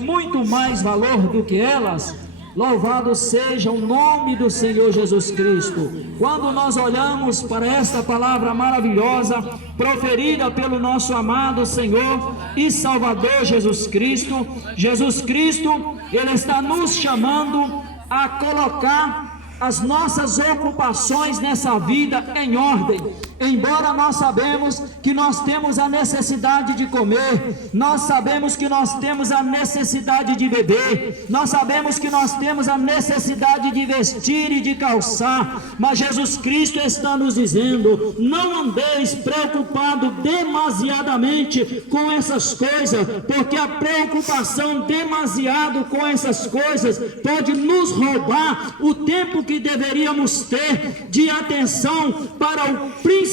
muito mais valor do que elas. Louvado seja o nome do Senhor Jesus Cristo. Quando nós olhamos para esta palavra maravilhosa proferida pelo nosso amado Senhor e Salvador Jesus Cristo, Ele está nos chamando a colocar as nossas ocupações nessa vida em ordem. Embora nós sabemos que nós temos a necessidade de comer, nós sabemos que nós temos a necessidade de beber, nós sabemos que nós temos a necessidade de vestir e de calçar, mas Jesus Cristo está nos dizendo: não andeis preocupado demasiadamente com essas coisas, porque a preocupação demasiado com essas coisas pode nos roubar o tempo que deveríamos ter de atenção para o principal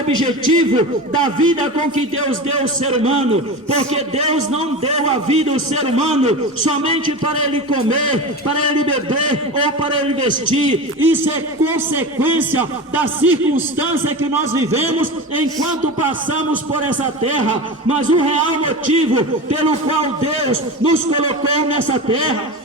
objetivo da vida com que Deus deu ao ser humano, porque Deus não deu a vida ao ser humano somente para ele comer, para ele beber ou para ele vestir. Isso é consequência da circunstância que nós vivemos enquanto passamos por essa terra, mas o real motivo pelo qual Deus nos colocou nessa terra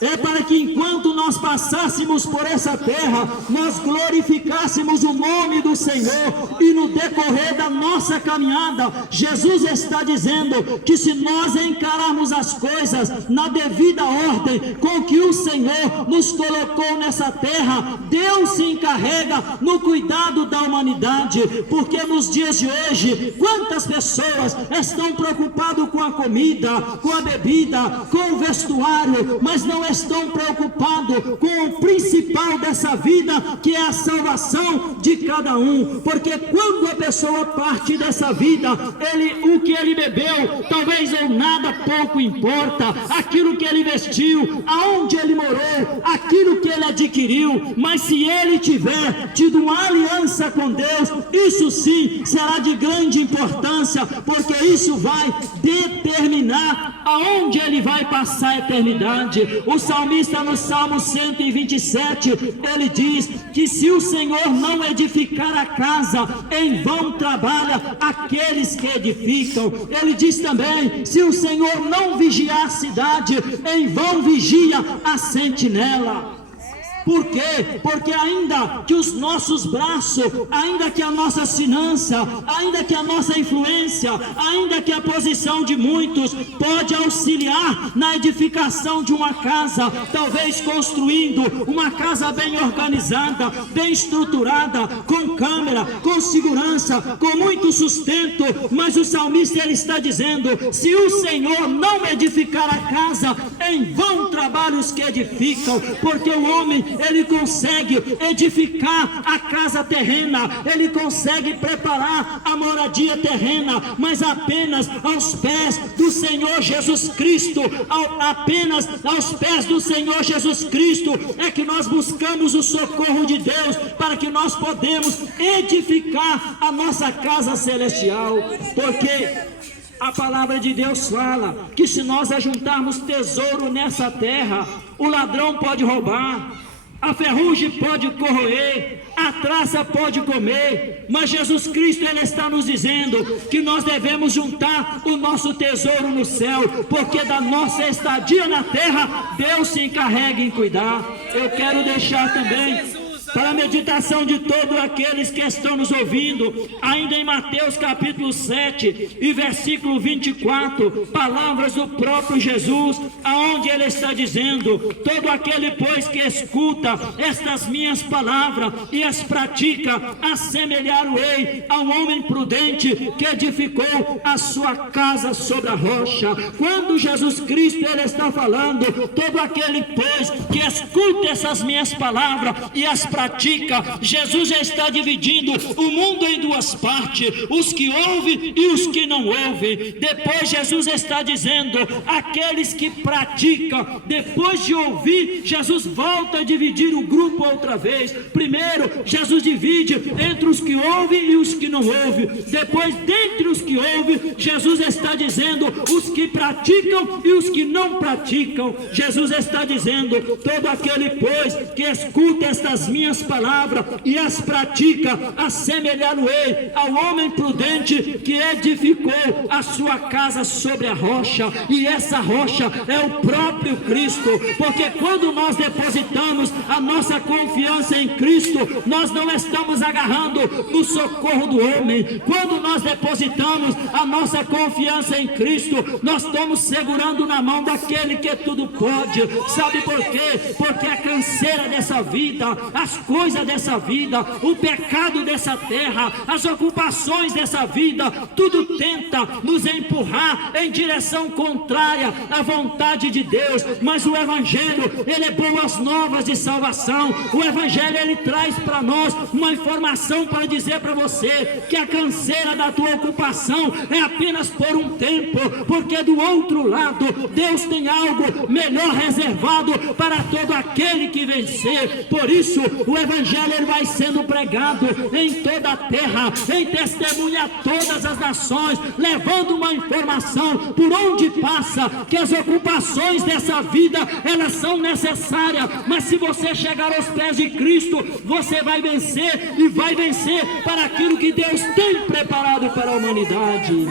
é para que enquanto nós passássemos por essa terra, nós glorificássemos o nome do Senhor, e no decorrer da nossa caminhada, Jesus está dizendo que se nós encararmos as coisas na devida ordem com que o Senhor nos colocou nessa terra, Deus se encarrega no cuidado da humanidade, porque nos dias de hoje, quantas pessoas estão preocupadas com a comida, com a bebida, com o vestuário, mas não estão preocupados com o principal dessa vida, que é a salvação de cada um. Porque quando a pessoa parte dessa vida, o que ele bebeu, talvez ou nada pouco importa, aquilo que ele vestiu, aonde ele morou, aquilo que ele adquiriu, mas se ele tiver tido uma aliança com Deus, isso sim será de grande importância, porque isso vai determinar aonde ele vai passar a eternidade. O salmista no Salmo 127, ele diz que se o Senhor não edificar a casa, em vão trabalha aqueles que edificam. Ele diz também: se o Senhor não vigiar a cidade, em vão vigia a sentinela. Por quê? Porque ainda que os nossos braços, ainda que a nossa finança, ainda que a nossa influência, ainda que a posição de muitos pode auxiliar na edificação de uma casa, talvez construindo uma casa bem organizada, bem estruturada, com câmera, com segurança, com muito sustento, mas o salmista ele está dizendo: se o Senhor não edificar a casa, em vão trabalham os que edificam. Porque o homem, ele consegue edificar a casa terrena, ele consegue preparar a moradia terrena, mas apenas aos pés do Senhor Jesus Cristo, apenas aos pés do Senhor Jesus Cristo é que nós buscamos o socorro de Deus, para que nós podemos edificar a nossa casa celestial. Porque a palavra de Deus fala que se nós ajuntarmos tesouro nessa terra, o ladrão pode roubar, a ferrugem pode corroer, a traça pode comer, mas Jesus Cristo ele está nos dizendo que nós devemos juntar o nosso tesouro no céu, porque da nossa estadia na terra, Deus se encarrega em cuidar. Eu quero deixar também para a meditação de todos aqueles que estão nos ouvindo, ainda em Mateus capítulo 7 e versículo 24, palavras do próprio Jesus, aonde ele está dizendo: todo aquele pois que escuta estas minhas palavras e as pratica, assemelhar-o-ei a um homem prudente que edificou a sua casa sobre a rocha. Quando Jesus Cristo ele está falando, todo aquele pois que escuta essas minhas palavras e as pratica, Jesus já está dividindo o mundo em duas partes: os que ouvem e os que não ouvem. Depois Jesus está dizendo: aqueles que praticam. Depois de ouvir, Jesus volta a dividir o grupo outra vez. Primeiro Jesus divide entre os que ouvem e os que não ouvem. Depois, dentre os que ouvem, Jesus está dizendo os que praticam e os que não praticam. Jesus está dizendo: todo aquele pois que escuta estas minhas minhas palavras e as pratica, assemelhar-o-ei ao homem prudente que edificou a sua casa sobre a rocha, e essa rocha é o próprio Cristo, porque quando nós depositamos a nossa confiança em Cristo, nós não estamos agarrando no socorro do homem. Quando nós depositamos a nossa confiança em Cristo, nós estamos segurando na mão daquele que tudo pode. Sabe por quê? Porque a canseira dessa vida, as coisas dessa vida, o pecado dessa terra, as ocupações dessa vida, tudo tenta nos empurrar em direção contrária à vontade de Deus. Mas o Evangelho, ele é boas novas de salvação. O Evangelho, ele traz para nós uma informação para dizer para você que a canseira da tua ocupação é apenas por um tempo, porque do outro lado Deus tem algo melhor reservado para todo aquele que vencer. Por isso o Evangelho, ele vai sendo pregado em toda a terra, em testemunha a todas as nações, levando uma informação por onde passa, que as ocupações dessa vida, elas são necessárias, mas se você chegar aos pés de Cristo, você vai vencer, e vai vencer para aquilo que Deus tem preparado para a humanidade.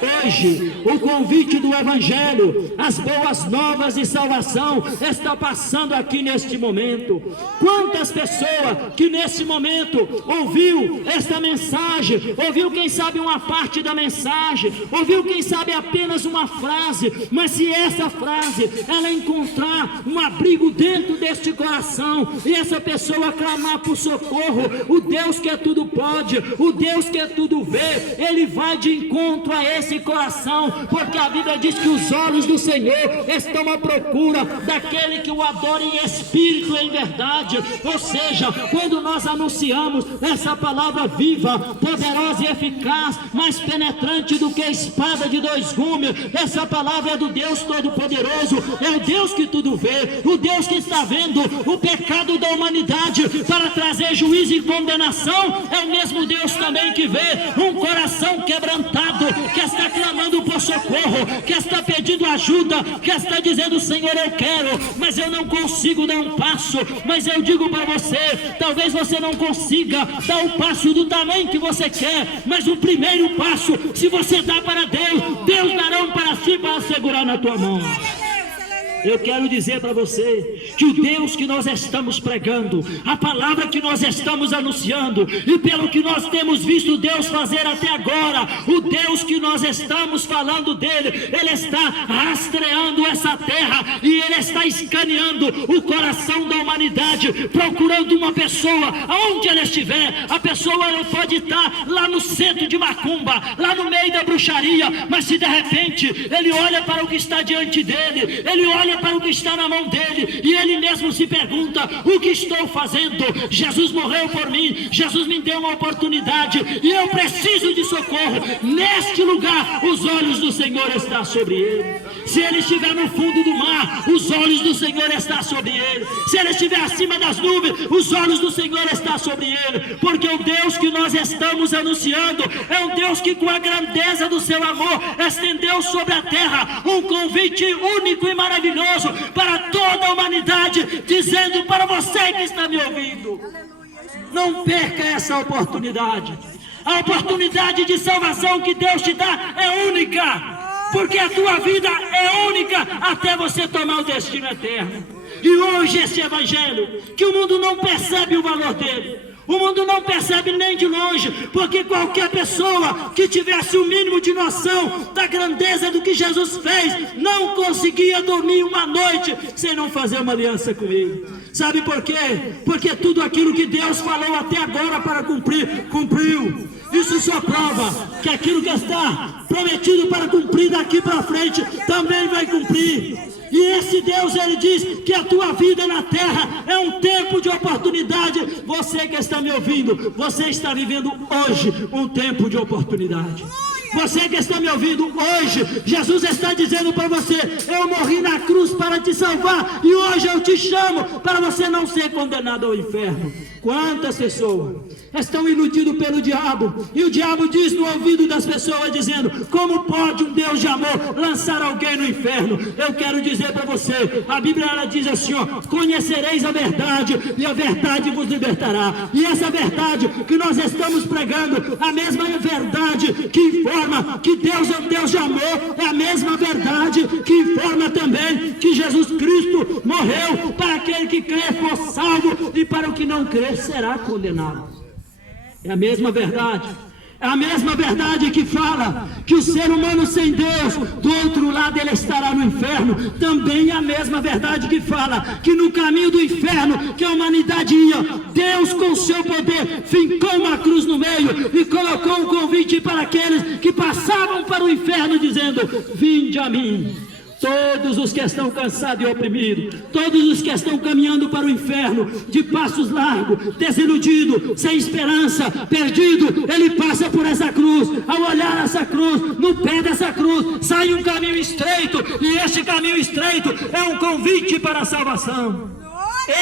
Hoje, o convite do Evangelho, as boas novas de salvação, está passando aqui neste momento. Quantas pessoas que neste momento ouviu esta mensagem, ouviu quem sabe uma parte da mensagem, ouviu quem sabe apenas uma frase, mas se essa frase, ela encontrar um abrigo dentro deste coração, e essa pessoa clamar por socorro, o Deus que tudo pode, o Deus que tudo vê, ele vai de encontro a esse coração, porque a Bíblia diz que os olhos do Senhor estão à procura daquele que o adora em espírito e em verdade. Ou seja, quando nós anunciamos essa palavra viva, poderosa e eficaz, mais penetrante do que a espada de dois gumes, essa palavra é do Deus Todo-Poderoso, é o Deus que tudo vê, o Deus que está vendo o pecado da humanidade para trazer juízo e condenação. É o mesmo Deus também que vê um coração quebrantado, que está clamando por socorro, que está pedindo ajuda, que está dizendo: Senhor, eu quero, mas eu não consigo dar um passo. Mas eu digo para você, talvez você não consiga dar um passo do tamanho que você quer, mas o primeiro passo, se você dá para Deus, Deus dará um para si para segurar na tua mão. Eu quero dizer para você que o Deus que nós estamos pregando, a palavra que nós estamos anunciando, e pelo que nós temos visto Deus fazer até agora, o Deus que nós estamos falando dele, ele está rastreando essa terra, e ele está escaneando o coração da humanidade, procurando uma pessoa, aonde ela estiver. A pessoa, ela pode estar lá no centro de macumba, lá no meio da bruxaria, mas se de repente ele olha para o que está diante dele, ele olha para o que está na mão dele, e ele mesmo se pergunta: o que estou fazendo? Jesus morreu por mim, Jesus me deu uma oportunidade, e eu preciso de socorro. Neste lugar, os olhos do Senhor estão sobre ele. Se ele estiver no fundo do mar, os olhos do Senhor estão sobre ele. Se ele estiver acima das nuvens, os olhos do Senhor estão sobre ele, porque o Deus que nós estamos anunciando é um Deus que, com a grandeza do seu amor, estendeu sobre a terra um convite único e maravilhoso para toda a humanidade, dizendo para você que está me ouvindo: não perca essa oportunidade. A oportunidade de salvação que Deus te dá é única, porque a tua vida é única até você tomar o destino eterno. E hoje esse Evangelho, que o mundo não percebe o valor dele, o mundo não percebe nem de longe, porque qualquer pessoa que tivesse o mínimo de noção da grandeza do que Jesus fez, não conseguia dormir uma noite sem não fazer uma aliança com ele. Sabe por quê? Porque tudo aquilo que Deus falou até agora para cumprir, cumpriu. Isso só prova que aquilo que está prometido para cumprir daqui para frente, também vai cumprir. E esse Deus, ele diz que a tua vida na terra é um tempo de oportunidade. Você que está me ouvindo, você está vivendo hoje um tempo de oportunidade. Você que está me ouvindo hoje, Jesus está dizendo para você: eu morri na cruz para te salvar, e hoje eu te chamo para você não ser condenado ao inferno. Quantas pessoas estão iludidas pelo diabo, e o diabo diz no ouvido das pessoas, dizendo: como pode um Deus de amor lançar alguém no inferno? Eu quero dizer para você, a Bíblia ela diz assim, ó: conhecereis a verdade, e a verdade vos libertará. E essa verdade que nós estamos pregando, a mesma verdade que informa que Deus é um Deus de amor, é a mesma verdade que informa também que Jesus Cristo morreu para aquele que crê for salvo, e para o que não crer será condenado. É a mesma verdade. É a mesma verdade que fala que o ser humano sem Deus, do outro lado ele estará no inferno. Também é a mesma verdade que fala que no caminho do inferno que a humanidade ia, Deus com o seu poder fincou uma cruz no meio e colocou um convite para aqueles que passavam para o inferno, dizendo: vinde a mim, todos os que estão cansados e oprimidos, todos os que estão caminhando para o inferno, de passos largos, desiludido, sem esperança, perdido, ele passa por essa cruz. Ao olhar essa cruz, no pé dessa cruz, sai um caminho estreito, e este caminho estreito é um convite para a salvação.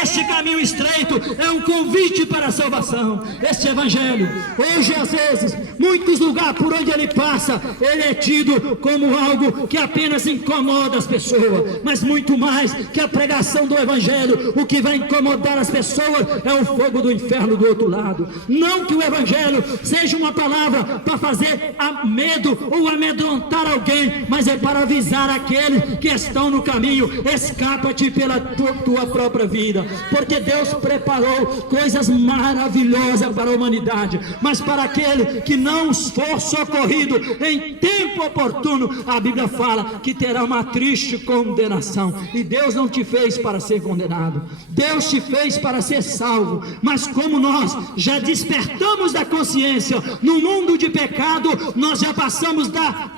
Este caminho estreito é um convite para a salvação. Este evangelho, hoje às vezes, muitos lugares por onde ele passa, ele é tido como algo que apenas incomoda as pessoas, mas muito mais que a pregação do evangelho, o que vai incomodar as pessoas é o fogo do inferno do outro lado. Não que o evangelho seja uma palavra para fazer medo ou amedrontar alguém, mas é para avisar aqueles que estão no caminho: escapa-te pela tua própria vida. Porque Deus preparou coisas maravilhosas para a humanidade, mas para aquele que não for socorrido em tempo oportuno, a Bíblia fala que terá uma triste condenação. E Deus não te fez para ser condenado, Deus te fez para ser salvo. Mas como nós já despertamos da consciência no mundo de pecado, nós já passamos da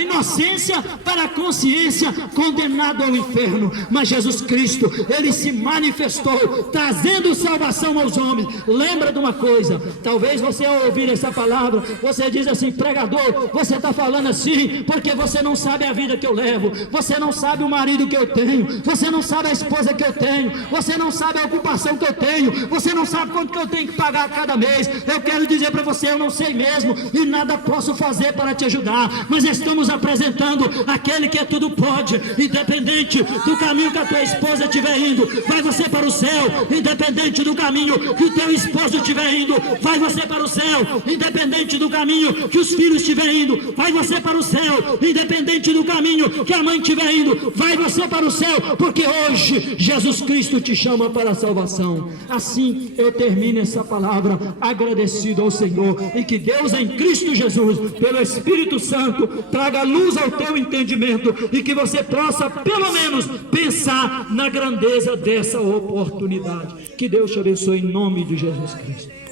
inocência para a consciência, condenado ao inferno. Mas Jesus Cristo, ele se manifestou trazendo salvação aos homens. Lembra de uma coisa, talvez você ao ouvir essa palavra, você diz assim: pregador, você está falando assim porque você não sabe a vida que eu levo, você não sabe o marido que eu tenho, você não sabe a esposa que eu tenho, você não sabe a ocupação que eu tenho, você não sabe quanto que eu tenho que pagar cada mês. Eu quero dizer para você: eu não sei mesmo, e nada posso fazer para te ajudar, mas estamos apresentando aquele que tudo pode. Independente do caminho que a tua esposa estiver indo, vai você para o céu. Independente do caminho que o teu esposo estiver indo, vai você para o céu. Independente do caminho que os filhos estiverem indo, vai você para o céu. Independente do caminho que a mãe estiver indo, vai você para o céu, porque hoje Jesus Cristo te chama para a salvação. Assim eu termino essa palavra agradecido ao Senhor, e que Deus em Cristo Jesus, pelo Espírito Santo, traga luz ao teu entendimento, e que você possa pelo menos pensar na grandeza dessa oportunidade. Que Deus te abençoe em nome de Jesus Cristo.